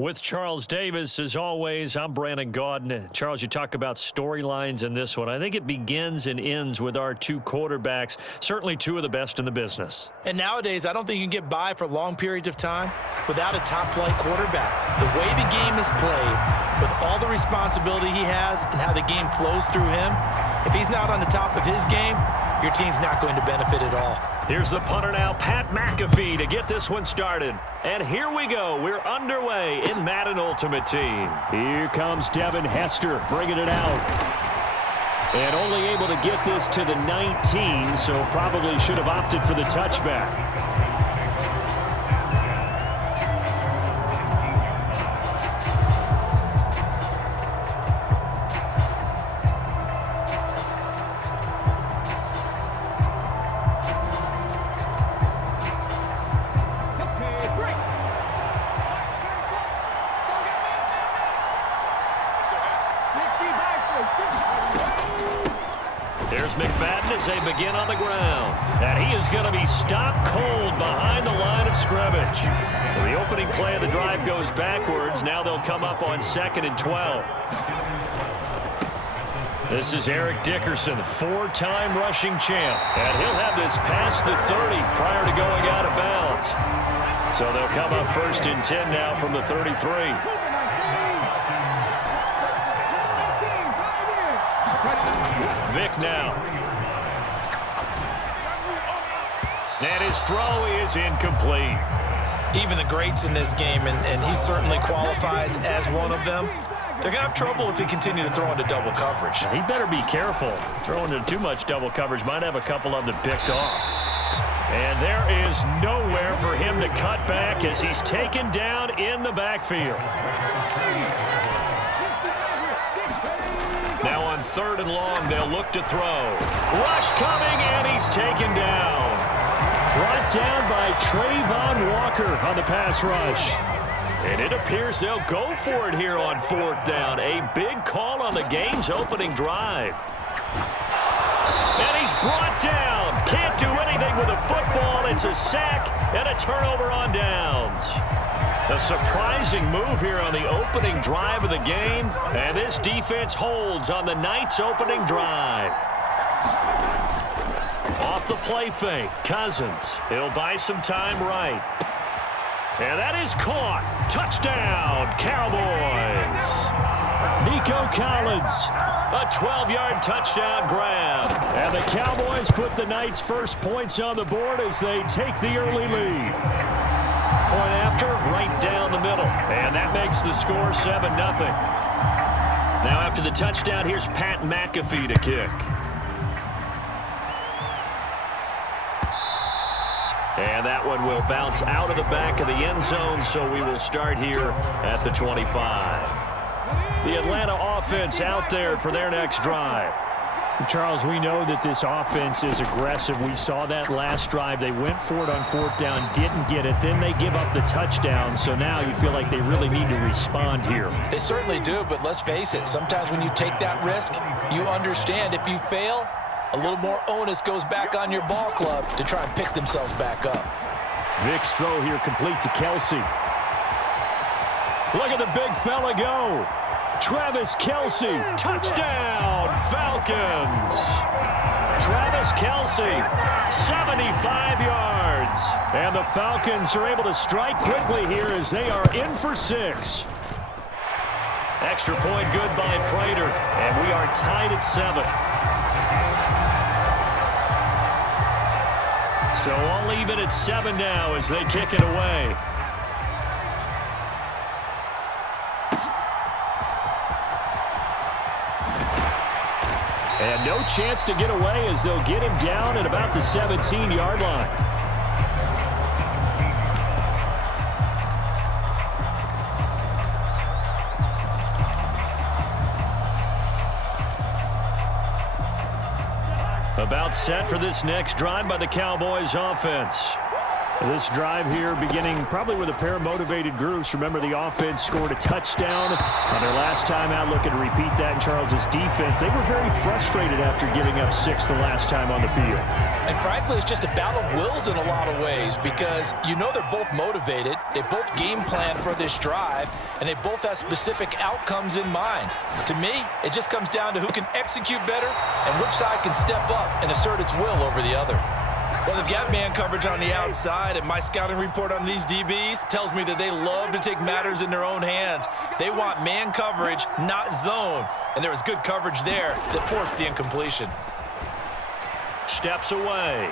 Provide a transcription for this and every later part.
With Charles Davis, as always, I'm Brandon Gaudin. Charles, you talk about storylines in this one. I think it begins and ends with our two quarterbacks, certainly two of the best in the business. And nowadays, I don't think you can get by for long periods of time without a top-flight quarterback. The way the game is played, with all the responsibility he has and how the game flows through him, if he's not on the top of his game, your team's not going to benefit at all. Here's the punter now, Pat McAfee, to get this one started. And here we go. We're underway in Madden Ultimate Team. Here comes Devin Hester bringing it out. And only able to get this to the 19, so probably should have opted for the touchback. There's McFadden as they begin on the ground. And he is going to be stopped cold behind the line of scrimmage. So the opening play of the drive goes backwards. Now they'll come up on 2nd and 12. This is Eric Dickerson, four-time rushing champ. And he'll have this past the 30 prior to going out of bounds. So they'll come up 1st and 10 now from the 33. Vick now. And his throw is incomplete. Even the greats in this game, and he certainly qualifies as one of them, they're going to have trouble if they continue to throw into double coverage. He better be careful. Throwing into too much double coverage might have a couple of them picked off. And there is nowhere for him to cut back as he's taken down in the backfield. Now on 3rd and long, they'll look to throw. Rush coming, and he's taken down. Brought down by Trayvon Walker on the pass rush. And it appears they'll go for it here on 4th down. A big call on the game's opening drive. And he's brought down. Can't do anything with a football. It's a sack and a turnover on downs. A surprising move here on the opening drive of the game. And this defense holds on the night's opening drive. Off the play fake, Cousins. He'll buy some time right. And that is caught. Touchdown, Cowboys. Nico Collins. A 12-yard touchdown grab. And the Cowboys put the Knights' first points on the board as they take the early lead. Point after, right down the middle. And that makes the score 7-0. Now after the touchdown, here's Pat McAfee to kick. And that one will bounce out of the back of the end zone, so we will start here at the 25. The Atlanta offense out there for their next drive. Charles, we know that this offense is aggressive. We saw that last drive. They went for it on 4th down, didn't get it. Then they give up the touchdown, so now you feel like they really need to respond here. They certainly do, but let's face it, sometimes when you take that risk, you understand if you fail, a little more onus goes back on your ball club to try and pick themselves back up. Vick's throw here complete to Kelsey. Look at the big fella go. Travis Kelce. Touchdown, Falcons. Travis Kelce, 75 yards. And the Falcons are able to strike quickly here as they are in for 6. Extra point good by Prater, and we are tied at 7. So all even at 7 now as they kick it away. And no chance to get away as they'll get him down at about the 17-yard line. About set for this next drive by the Cowboys offense. This drive here beginning probably with a pair of motivated groups. Remember, the offense scored a touchdown on their last time out. Looking to repeat that in Charles's defense. They were very frustrated after giving up 6 the last time on the field. And frankly, it's just a battle of wills in a lot of ways because you know they're both motivated. They both game plan for this drive, and they both have specific outcomes in mind. To me, it just comes down to who can execute better and which side can step up and assert its will over the other. Well, they've got man coverage on the outside, and my scouting report on these DBs tells me that they love to take matters in their own hands. They want man coverage, not zone, and there was good coverage there that forced the incompletion. Steps away.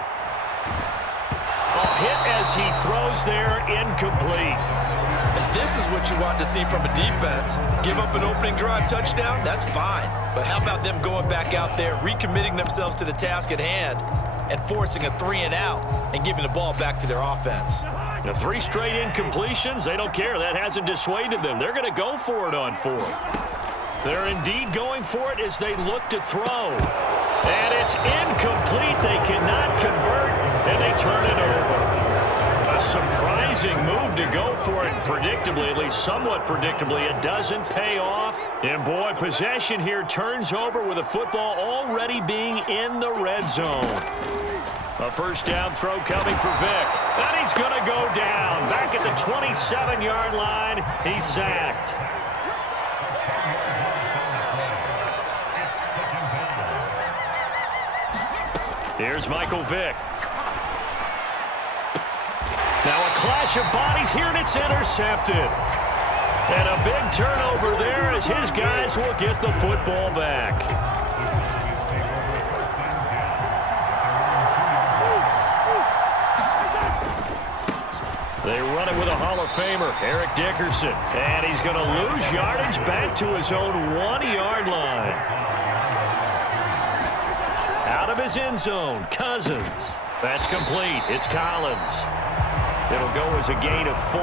A hit as he throws there, incomplete. And this is what you want to see from a defense. Give up an opening drive touchdown, that's fine. But how about them going back out there, recommitting themselves to the task at hand, and forcing a 3-and-out and giving the ball back to their offense. The 3 straight incompletions, they don't care. That hasn't dissuaded them. They're going to go for it on 4th. They're indeed going for it as they look to throw. And it's incomplete. They cannot convert, and they turn it over. A surprising move to go for it. Predictably, at least somewhat predictably, it doesn't pay off. And boy, possession here turns over with the football already being in the red zone. A first down throw coming for Vick. And he's going to go down. Back at the 27-yard line, he's sacked. Here's Michael Vick. Now a clash of bodies here, and it's intercepted. And a big turnover there as his guys will get the football back. They run it with a Hall of Famer, Eric Dickerson. And he's going to lose yardage back to his own 1-yard line. Out of his end zone, Cousins. That's complete. It's Collins. It'll go as a gain of 4.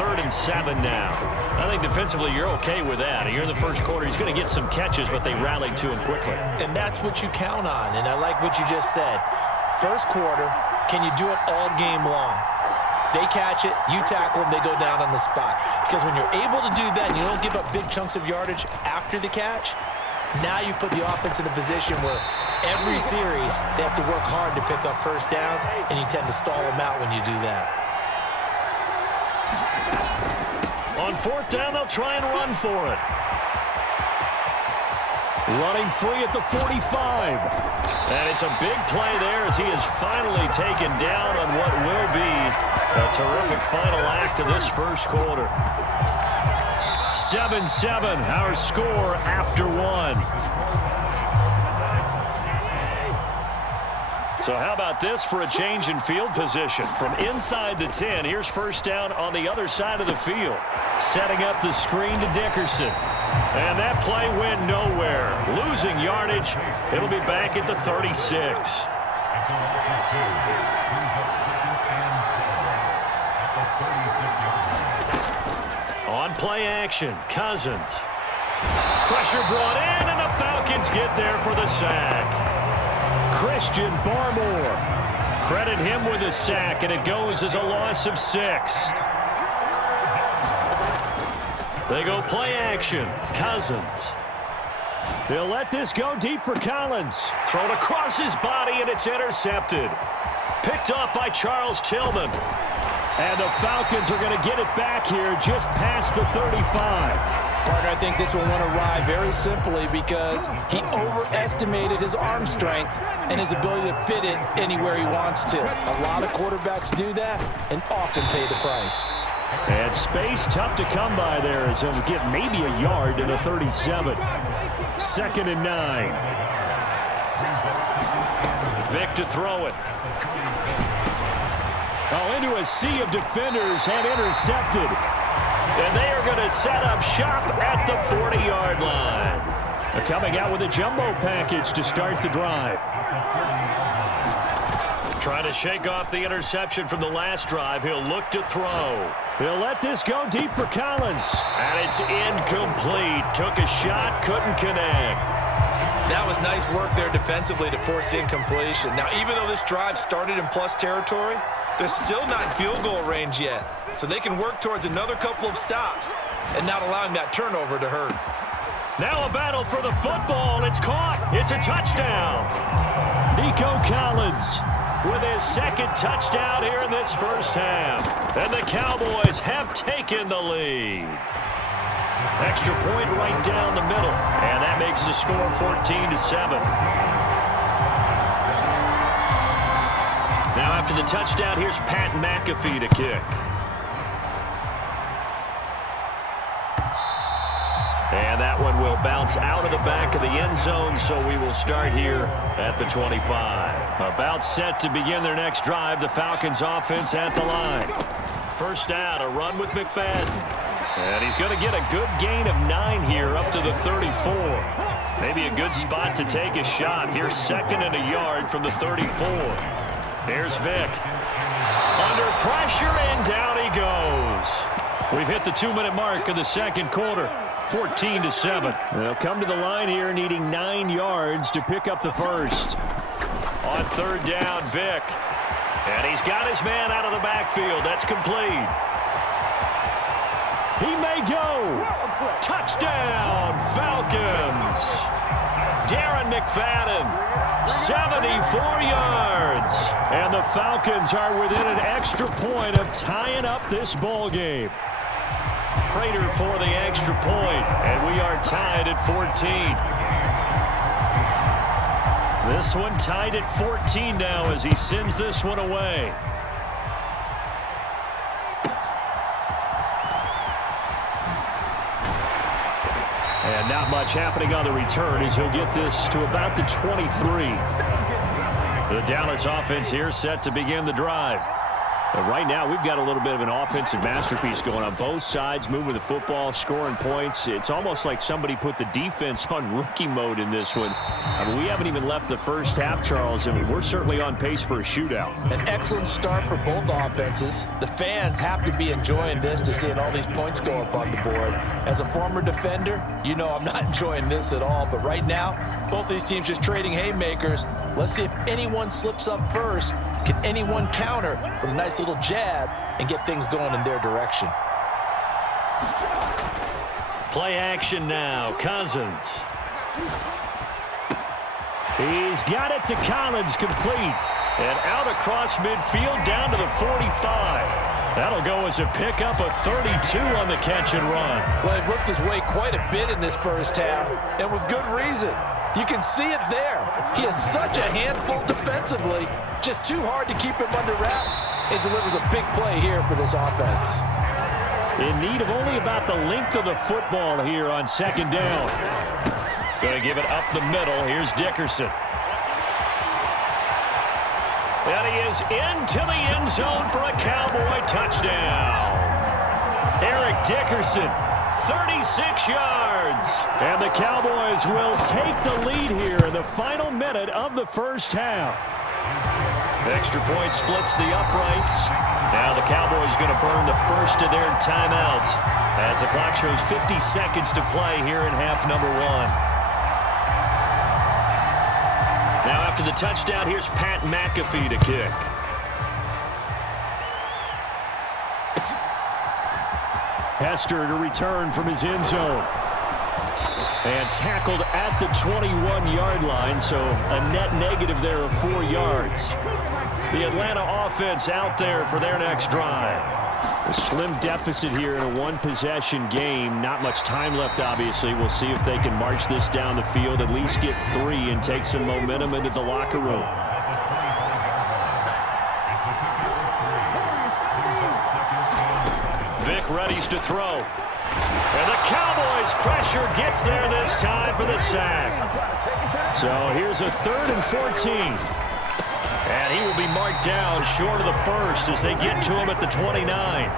3rd and 7 now. I think defensively you're okay with that. Here in the first quarter, he's going to get some catches, but they rallied to him quickly. And that's what you count on, and I like what you just said. First quarter, can you do it all game long? They catch it, you tackle them, they go down on the spot. Because when you're able to do that and you don't give up big chunks of yardage after the catch, now you put the offense in a position where every series they have to work hard to pick up first downs, and you tend to stall them out when you do that. On 4th down, they'll try and run for it. Running free at the 45. And it's a big play there as he is finally taken down on what will be a terrific final act of this first quarter. 7-7, our score after 1. So how about this for a change in field position? From inside the 10, here's first down on the other side of the field. Setting up the screen to Dickerson. And that play went nowhere. Losing yardage. It'll be back at the 36. On play action, Cousins. Pressure brought in, and the Falcons get there for the sack. Christian Barmore. Credit him with a sack, and it goes as a loss of 6. They go play action. Cousins. He'll let this go deep for Collins. Thrown across his body, and it's intercepted. Picked off by Charles Tillman. And the Falcons are going to get it back here just past the 35. Partner, I think this will want to ride very simply because he overestimated his arm strength and his ability to fit it anywhere he wants to. A lot of quarterbacks do that and often pay the price. And space tough to come by there as he'll get maybe a yard to the 37. 2nd and 9. Vick to throw it. Oh, into a sea of defenders and intercepted. And they are going to set up shop at the 40-yard line. They're coming out with a jumbo package to start the drive. Trying to shake off the interception from the last drive. He'll look to throw. He'll let this go deep for Collins. And it's incomplete. Took a shot, couldn't connect. That was nice work there defensively to force the incompletion. Now, even though this drive started in plus territory, They're still not in field goal range yet, so they can work towards another couple of stops and not allowing that turnover to hurt. Now a battle for the football. It's caught. It's a touchdown. Nico Collins with his second touchdown here in this first half. And the Cowboys have taken the lead. Extra point right down the middle. And that makes the score 14-7. Now after the touchdown, here's Pat McAfee to kick. And that one will bounce out of the back of the end zone, so we will start here at the 25. About set to begin their next drive, the Falcons offense at the line. First down, a run with McFadden. And he's going to get a good gain of 9 here up to the 34. Maybe a good spot to take a shot. Here's second and a yard from the 34. There's Vick. Under pressure, and down he goes. We've hit the 2-minute mark of the second quarter. 14-7. They'll come to the line here needing 9 yards to pick up the first. On third down, Vick. And he's got his man out of the backfield. That's complete. He may go. Touchdown, Falcons. Darren McFadden, 74 yards. And the Falcons are within an extra point of tying up this ball game. Prater for the extra point, and we are tied at 14. This one tied at 14 now as he sends this one away. And not much happening on the return as he'll get this to about the 23. The Dallas offense here set to begin the drive. But right now, we've got a little bit of an offensive masterpiece going on both sides, moving the football, scoring points. It's almost like somebody put the defense on rookie mode in this one. I mean, we haven't even left the first half, Charles, and we're certainly on pace for a shootout. An excellent start for both offenses. The fans have to be enjoying this to seeing all these points go up on the board. As a former defender, you know I'm not enjoying this at all. But right now, both these teams just trading haymakers. Let's see if anyone slips up first. Can anyone counter with a nice little jab and get things going in their direction? Play action now. Cousins. He's got it to Collins, complete. And out across midfield down to the 45. That'll go as a pickup of 32 on the catch and run. Well, he worked his way quite a bit in this first half, and with good reason. You can see it there. He is such a handful defensively. Just too hard to keep him under wraps. It delivers a big play here for this offense. In need of only about the length of the football here on second down. Going to give it up the middle. Here's Dickerson. And he is into the end zone for a Cowboy touchdown. Eric Dickerson, 36 yards. And the Cowboys will take the lead here in the final minute of the first half. Extra point splits the uprights. Now the Cowboys going to burn the first of their timeouts as the clock shows 50 seconds to play here in half number 1. Now after the touchdown, here's Pat McAfee to kick. Hester to return from his end zone. And tackled at the 21-yard line, so a net negative there of 4 yards. The Atlanta offense out there for their next drive. A slim deficit here in a one-possession game. Not much time left, obviously. We'll see if they can march this down the field, at least get 3 and take some momentum into the locker room. Vick readies to throw. And the Cowboys pressure gets there this time for the sack. So here's a 3rd and 14. And he will be marked down short of the first as they get to him at the 29.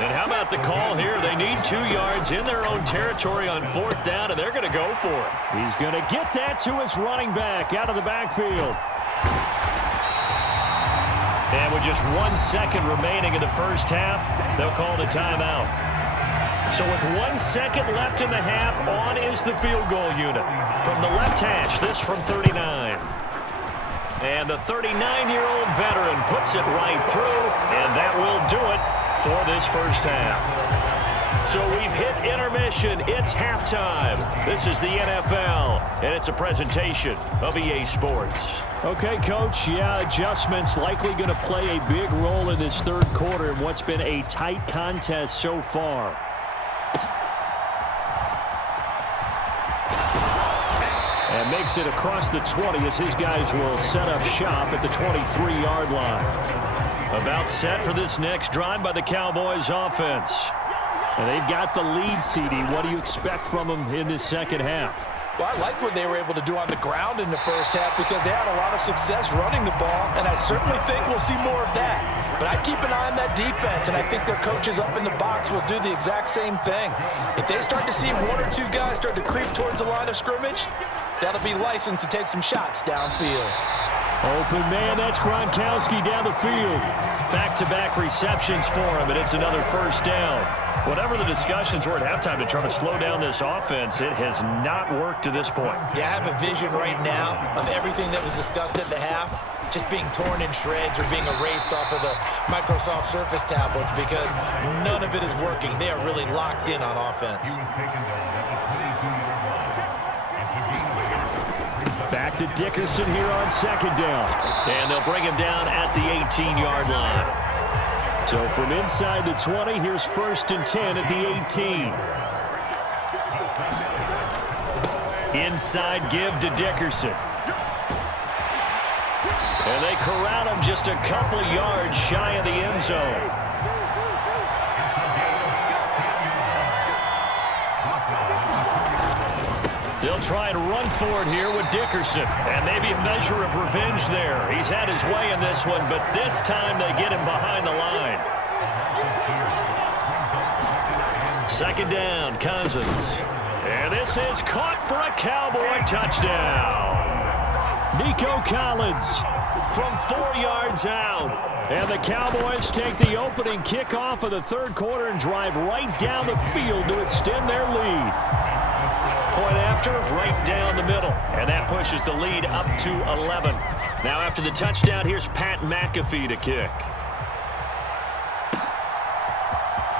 And how about the call here? They need 2 yards in their own territory on 4th down, and they're going to go for it. He's going to get that to his running back out of the backfield. And with just 1 second remaining in the first half, they'll call the timeout. So with 1 second left in the half, on is the field goal unit. From the left hash, this from 39. And the 39-year-old veteran puts it right through, and that will do it for this first half. So we've hit intermission. It's halftime. This is the NFL, and it's a presentation of EA Sports. Okay, Coach, yeah, adjustments likely going to play a big role in this third quarter in what's been a tight contest so far. And makes it across the 20 as his guys will set up shop at the 23-yard line. About set for this next drive by the Cowboys offense. And they've got the lead, CD. What do you expect from them in this second half? Well, I like what they were able to do on the ground in the first half because they had a lot of success running the ball, and I certainly think we'll see more of that. But I keep an eye on that defense, and I think their coaches up in the box will do the exact same thing. If they start to see one or two guys start to creep towards the line of scrimmage, that'll be licensed to take some shots downfield. Open man, that's Gronkowski down the field. Back-to-back receptions for him, and it's another first down. Whatever the discussions were at halftime to try to slow down this offense, it has not worked to this point. Yeah, I have a vision right now of everything that was discussed at the half just being torn in shreds or being erased off of the Microsoft Surface tablets because none of it is working. They are really locked in on offense. Back to Dickerson here on second down. And they'll bring him down at the 18-yard line. So from inside the 20, here's 1st and 10 at the 18. Inside give to Dickerson. And they corral him just a couple yards shy of the end zone. They'll try and run for it here with Dickerson. And maybe a measure of revenge there. He's had his way in this one, but this time they get him behind the line. Second down, Cousins. And this is caught for a Cowboy touchdown. Nico Collins from 4 yards out. And the Cowboys take the opening kickoff of the third quarter and drive right down the field to extend their lead. Point after, right down the middle. And that pushes the lead up to 11. Now after the touchdown, here's Pat McAfee to kick.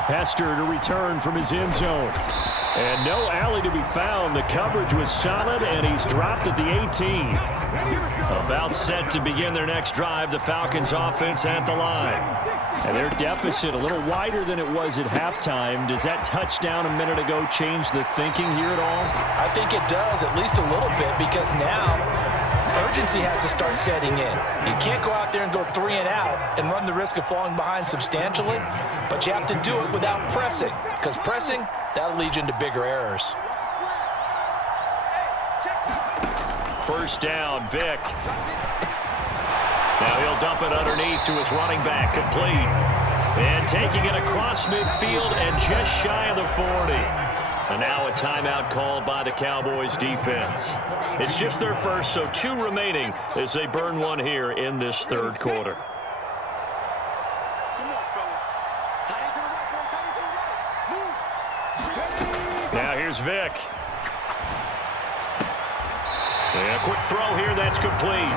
Hester to return from his end zone. And no alley to be found. The coverage was solid, and he's dropped at the 18. About set to begin their next drive, the Falcons offense at the line. And their deficit a little wider than it was at halftime. Does that touchdown a minute ago change the thinking here at all? I think it does, at least a little bit, because now urgency has to start setting in. You can't go out there and go 3 and out and run the risk of falling behind substantially, but you have to do it without pressing, because pressing, that'll lead you into bigger errors. First down, Vick. Now he'll dump it underneath to his running back, complete. And taking it across midfield and just shy of the 40. And now a timeout called by the Cowboys defense. It's just their first, so 2 remaining as they burn one here in this third quarter. Now here's Vick. And a quick throw here, that's complete.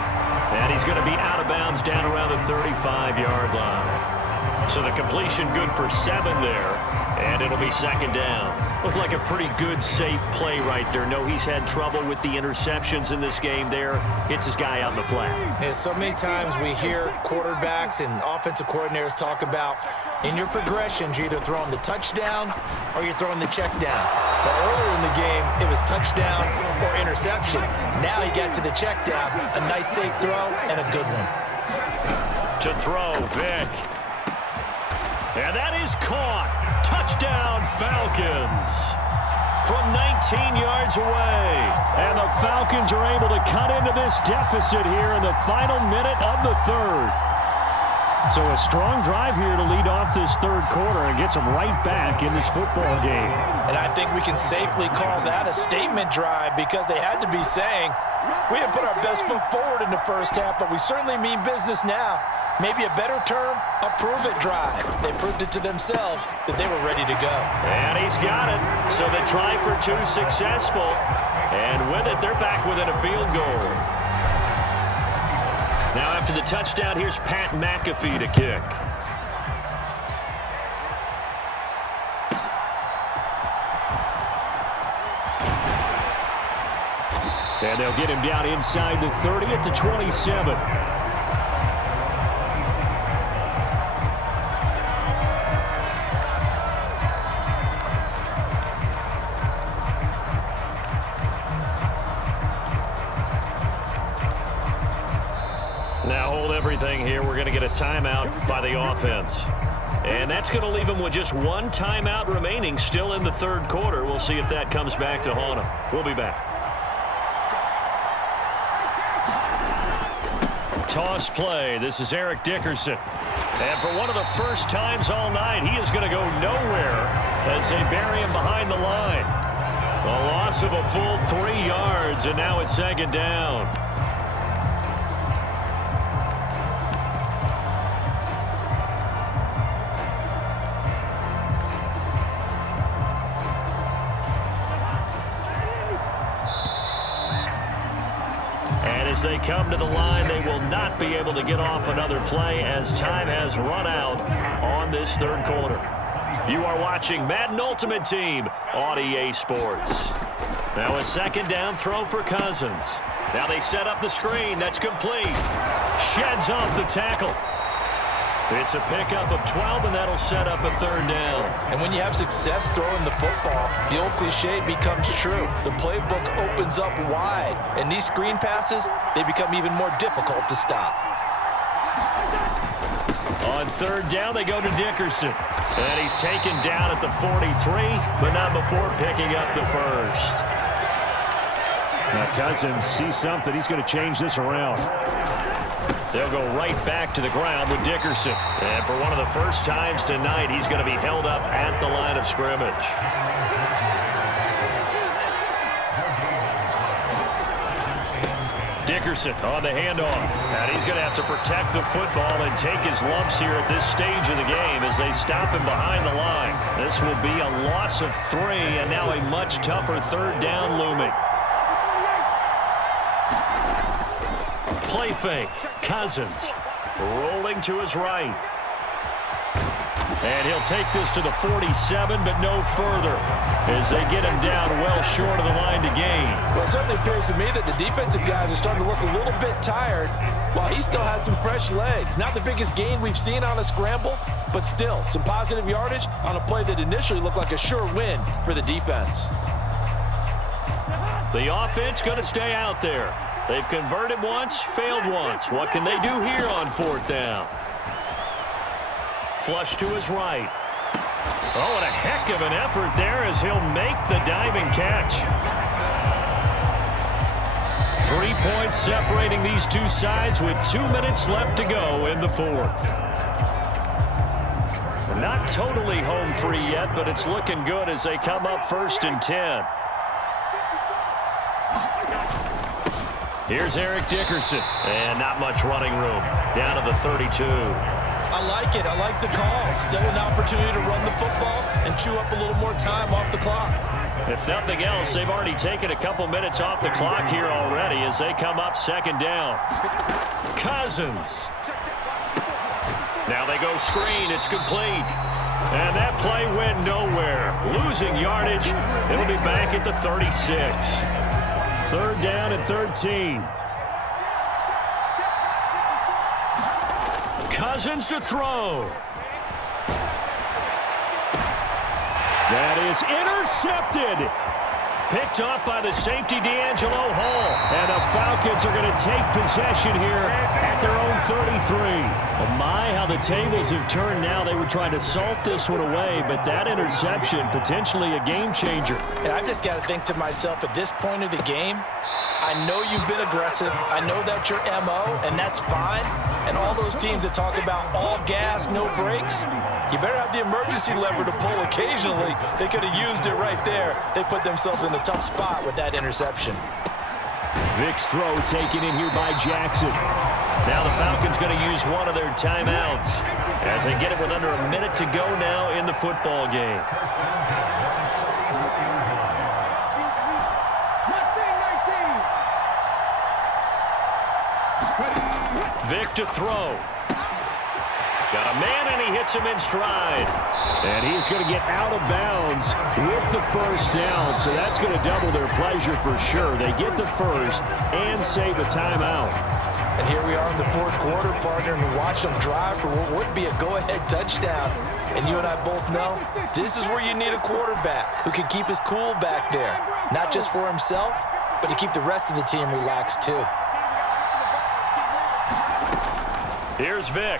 And he's going to be out of bounds down around the 35-yard line. So the completion good for 7 there, and it'll be second down. Looked like a pretty good, safe play right there. No, he's had trouble with the interceptions in this game there. Hits his guy out in the flat. Yeah, so many times we hear quarterbacks and offensive coordinators talk about in your progressions, you're either throwing the touchdown or you're throwing the check down. But earlier in the game, it was touchdown or interception. Now he got to the check down, a nice safe throw and a good one. To throw, Vick. And that is caught. Touchdown, Falcons. From 19 yards away. And the Falcons are able to cut into this deficit here in the final minute of the third. So a strong drive here to lead off this third quarter and gets them right back in this football game. And I think we can safely call that a statement drive because they had to be saying, we didn't put our best foot forward in the first half, but we certainly mean business now. Maybe a better term, a prove-it drive. They proved it to themselves that they were ready to go. And he's got it. So they try for 2 successful. And with it, they're back within a field goal. Now after the touchdown, here's Pat McAfee to kick. And they'll get him down inside the 30 at the 27. Now hold everything here. We're going to get a timeout by the offense. And that's going to leave them with just one timeout remaining still in the third quarter. We'll see if that comes back to haunt them. We'll be back. Toss play. This is Eric Dickerson. And for one of the first times all night, he is going to go nowhere as they bury him behind the line. A loss of a full 3 yards, and now it's second down. As they come to the line, they will not be able to get off another play as time has run out on this third quarter. You are watching Madden Ultimate Team on EA Sports. Now a second down throw for Cousins. Now they set up the screen. That's complete. Sheds off the tackle. It's a pickup of 12, and that'll set up a third down. And when you have success throwing the football, the old cliche becomes true. The playbook opens up wide, and these screen passes, they become even more difficult to stop. On third down, they go to Dickerson. And he's taken down at the 43, but not before picking up the first. Now Cousins sees something. He's going to change this around. They'll go right back to the ground with Dickerson. And for one of the first times tonight, he's going to be held up at the line of scrimmage. Dickerson on the handoff. And he's going to have to protect the football and take his lumps here at this stage of the game as they stop him behind the line. This will be a loss of 3, and now a much tougher third down looming. Play fake. Cousins rolling to his right. And he'll take this to the 47, but no further as they get him down well short of the line to gain. Well, it certainly appears to me that the defensive guys are starting to look a little bit tired while he still has some fresh legs. Not the biggest gain we've seen on a scramble, but still some positive yardage on a play that initially looked like a sure win for the defense. The offense going to stay out there. They've converted once, failed once. What can they do here on fourth down? Flush to his right. Oh, and a heck of an effort there as he'll make the diving catch. 3 points separating these two sides with 2 minutes left to go in the fourth. Not totally home free yet, but it's looking good as they come up 1st and 10. Here's Eric Dickerson, and not much running room. Down to the 32. I like it. I like the call. Still an opportunity to run the football and chew up a little more time off the clock. If nothing else, they've already taken a couple minutes off the clock here already as they come up 2nd down. Cousins. Now they go screen. It's complete. And that play went nowhere. Losing yardage. It'll be back at the 36. 3rd down and 13. Cousins to throw. That is intercepted. Picked off by the safety, D'Angelo Hall. And the Falcons are going to take possession here at their own 33. Oh my, how the tables have turned now. They were trying to salt this one away, but that interception, potentially a game changer. And I just got to think to myself, at this point of the game, I know you've been aggressive. I know that's your MO, and that's fine. And all those teams that talk about all gas, no brakes, you better have the emergency lever to pull occasionally. They could have used it right there. They put themselves in a tough spot with that interception. Vick's throw taken in here by Jackson. Now the Falcons going to use one of their timeouts as they get it with under a minute to go now in the football game. Vic to throw. Got a man, and he hits him in stride. And he's going to get out of bounds with the first down, so that's going to double their pleasure for sure. They get the first and save a timeout. And here we are in the fourth quarter, partner, and watch them drive for what would be a go-ahead touchdown. And you and I both know this is where you need a quarterback who can keep his cool back there, not just for himself, but to keep the rest of the team relaxed too. Here's Vic.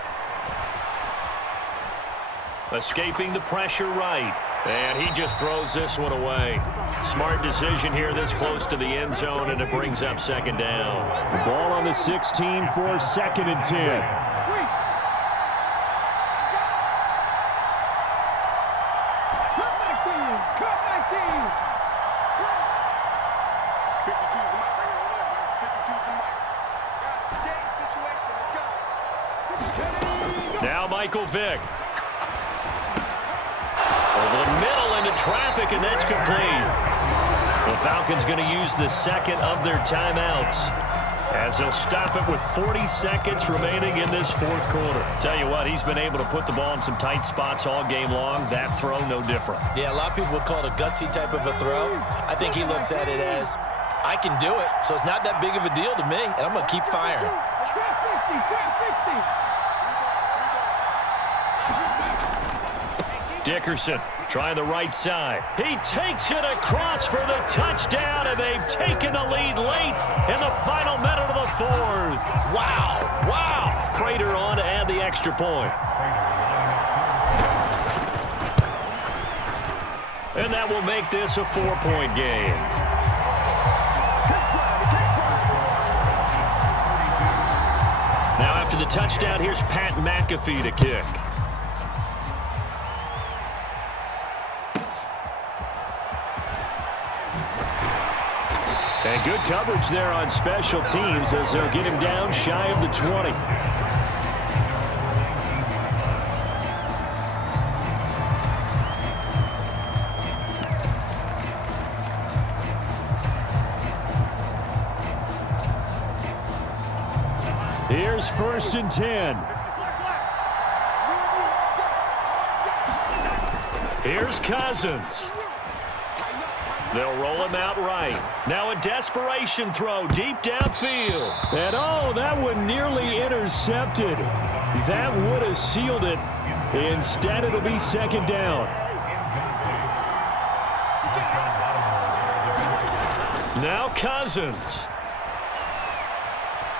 Escaping the pressure right. And he just throws this one away. Smart decision here this close to the end zone, and it brings up second down. Ball on the 16 for 2nd and 10. Now Michael Vick. Over the middle into traffic, and that's complete. The Falcons going to use the second of their timeouts as they'll stop it with 40 seconds remaining in this fourth quarter. Tell you what, he's been able to put the ball in some tight spots all game long. That throw, no different. Yeah, a lot of people would call it a gutsy type of a throw. I think he looks at it as, I can do it, so it's not that big of a deal to me, and I'm going to keep firing. Dickerson trying the right side. He takes it across for the touchdown, and they've taken the lead late in the final minute of the fourth. Wow, wow. Prater on to add the extra point. And that will make this a 4-point game. Now after the touchdown, here's Pat McAfee to kick. And good coverage there on special teams as they'll get him down shy of the 20. Here's 1st and 10. Here's Cousins. They'll roll him out right. Now a desperation throw deep downfield. And oh, that one nearly intercepted. That would have sealed it. Instead, it'll be 2nd down. Now Cousins.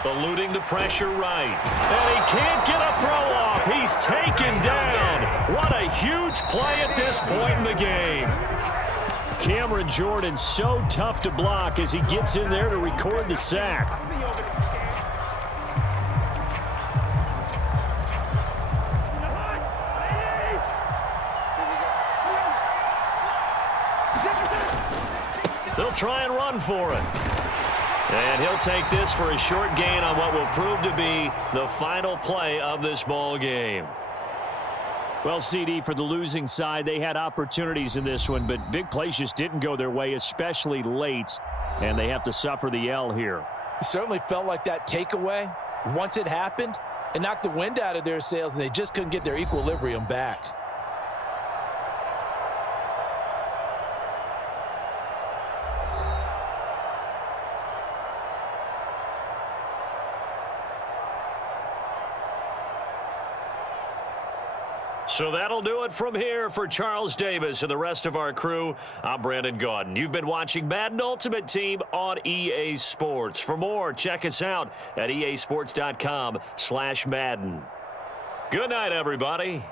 Eluding the pressure right. And he can't get a throw off. He's taken down. What a huge play at this point in the game. Cameron Jordan so tough to block as he gets in there to record the sack. They'll try and run for it. And he'll take this for a short gain on what will prove to be the final play of this ball game. Well, CD, for the losing side, they had opportunities in this one, but big plays just didn't go their way, especially late, and they have to suffer the L here. It certainly felt like that takeaway, once it happened, it knocked the wind out of their sails, and they just couldn't get their equilibrium back. So that'll do it from here for Charles Davis and the rest of our crew. I'm Brandon Gaudin. You've been watching Madden Ultimate Team on EA Sports. For more, check us out at easports.com/Madden. Good night, everybody.